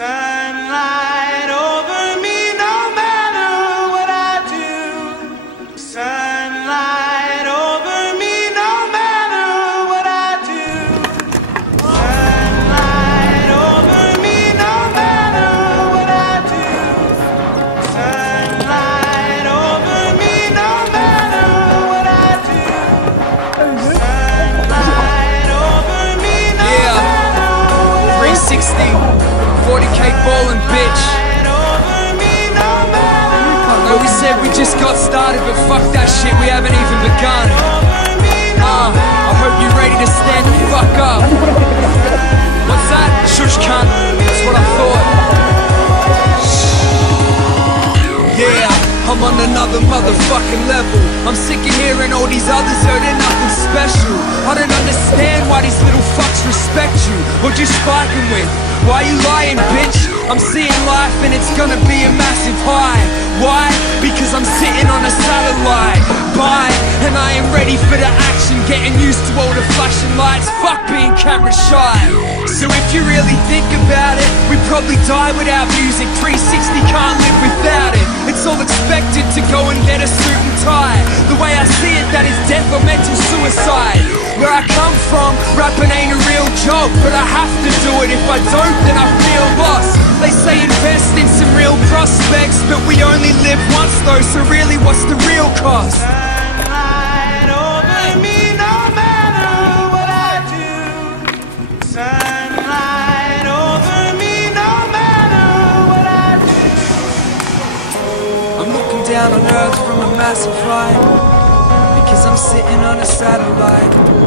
Sunlight over me no matter what I do. Sunlight over me no matter what I do. Sunlight over me no matter what I do. Sunlight over me no matter what I do. Sunlight over me no matter what I do. 360 40K ballin', bitch. No, we said we just got started, but fuck that shit, we haven't even begun. I hope you're ready to stand the fuck up. What's that? Shush cunt, that's what I thought. Yeah, I'm on another motherfucking level. I'm sick of hearing all these others heard they're nothing special. I don't understand why these little fucks respect you. What you spiking with? Why you lying, bitch? I'm seeing life and it's gonna be a massive high. Why? Because I'm sitting on a satellite. Bye, and I am ready for the action. Getting used to all the flashing lights. Fuck being camera shy. So if you really think about it, we probably die without music. 360 can't live without it. It's all expected to go and get a suit and tie. The way I see it, that is death or mental suicide. Where I come from, rapping ain't a real job, but I have to do it. If I don't, then I feel lost. They say invest in some real prospects, but we only live once though, so really what's the real cost? Sunlight over me no matter what I do. Sunlight over me no matter what I do. I'm looking down on Earth from a massive height, because I'm sitting on a satellite.